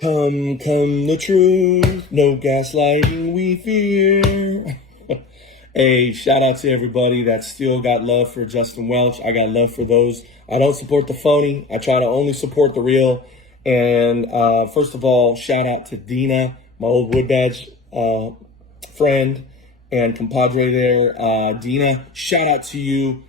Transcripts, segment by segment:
Come the truth, no gaslighting we fear. Hey, shout out to everybody that still got love for Justin Welch. I got love for those. I don't support the phony. I try to only support the real. And first of all, shout out to Dina, my old Wood Badge friend and compadre there. Dina, shout out to you.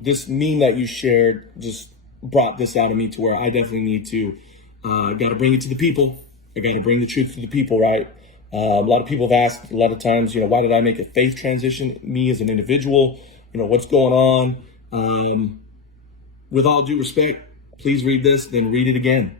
This meme that you shared just brought this out of me to where I definitely need to got to bring it to the people. I got to bring the truth to the people, right? A lot of people have asked a lot of times, why did I make a faith transition? Me as an individual, what's going on? With all due respect, please read this, then read it again.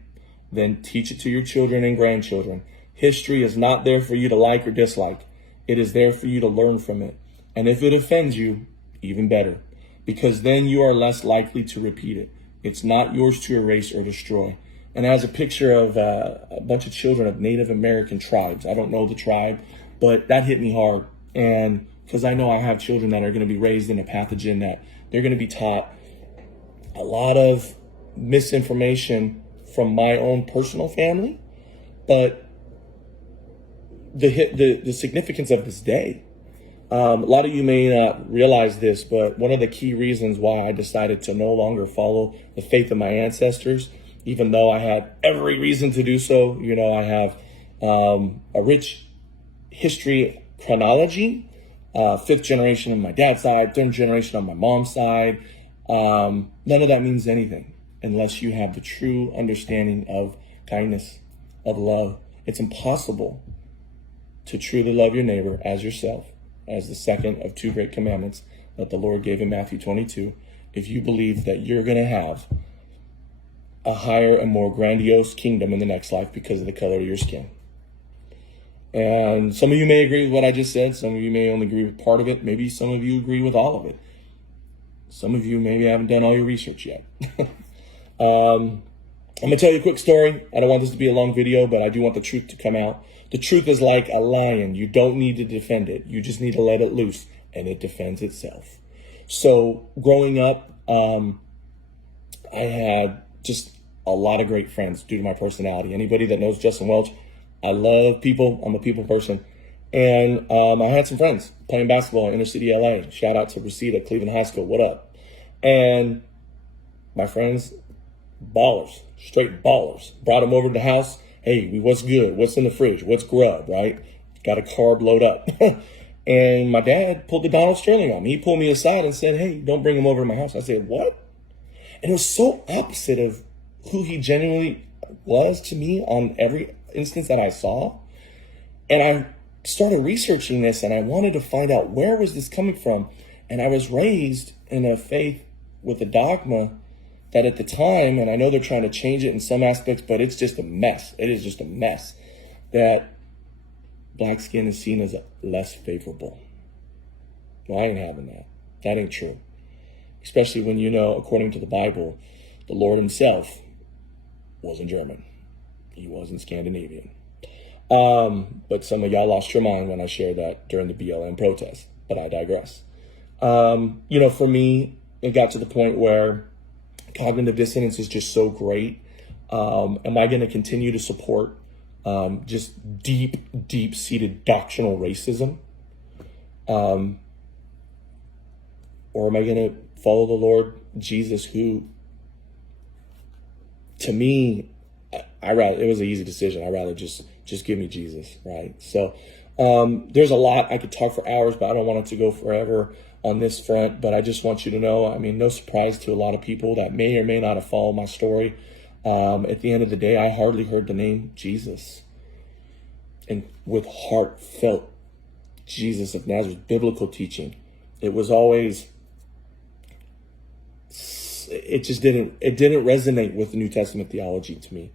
Then teach it to your children and grandchildren. History is not there for you to like or dislike. It is there for you to learn from it. And if it offends you, even better, because then you are less likely to repeat it. It's not yours to erase or destroy. And it has a picture of a bunch of children of Native American tribes. I don't know the tribe, but that hit me hard. And because I know I have children that are going to be raised in a pathogen that they're going to be taught a lot of misinformation from my own personal family, but the significance of this day. A lot of you may not realize this, but one of the key reasons why I decided to no longer follow the faith of my ancestors, even though I had every reason to do so. I have a rich history chronology, 5th generation on my dad's side, 3rd generation on my mom's side. None of that means anything unless you have the true understanding of kindness, of love. It's impossible to truly love your neighbor as yourself, as the second of 2 great commandments that the Lord gave in Matthew 22, if you believe that you're going to have a higher and more grandiose kingdom in the next life because of the color of your skin. And some of you may agree with what I just said. Some of you may only agree with part of it. Maybe some of you agree with all of it. Some of you maybe haven't done all your research yet. I'm going to tell you a quick story. I don't want this to be a long video, but I do want the truth to come out. The truth is like a lion. You don't need to defend it. You just need to let it loose, and it defends itself. So growing up, I had just a lot of great friends due to my personality. Anybody that knows Justin Welch, I love people. I'm a people person. And I had some friends playing basketball in inner city LA. Shout out to Reseda, Cleveland High School. What up? And my friends, ballers, straight ballers. Brought them over to the house. Hey, what's good? What's in the fridge? What's grub, right? Got a carb load up. And my dad pulled the Donald Sterling on me. He pulled me aside and said, hey, don't bring him over to my house. I said, what? And it was so opposite of who he genuinely was to me on every instance that I saw. And I started researching this, and I wanted to find out, where was this coming from? And I was raised in a faith with a dogma that at the time, and I know they're trying to change it in some aspects, but it's just a mess. It is just a mess, that black skin is seen as less favorable. Well, I ain't having that. That ain't true. Especially when according to the Bible, the Lord himself wasn't German. He wasn't Scandinavian. But some of y'all lost your mind when I shared that during the BLM protest, but I digress. For me, it got to the point where cognitive dissonance is just so great. Am I going to continue to support just deep-seated doctrinal racism? Or am I going to follow the Lord Jesus, who, to me, it was an easy decision. I'd rather just give me Jesus, right? So there's a lot. I could talk for hours, but I don't want it to go forever on this front. But I just want you to know, no surprise to a lot of people that may or may not have followed my story. At the end of the day, I hardly heard the name Jesus. And with heartfelt Jesus of Nazareth, biblical teaching, it was always, it didn't resonate with the New Testament theology to me.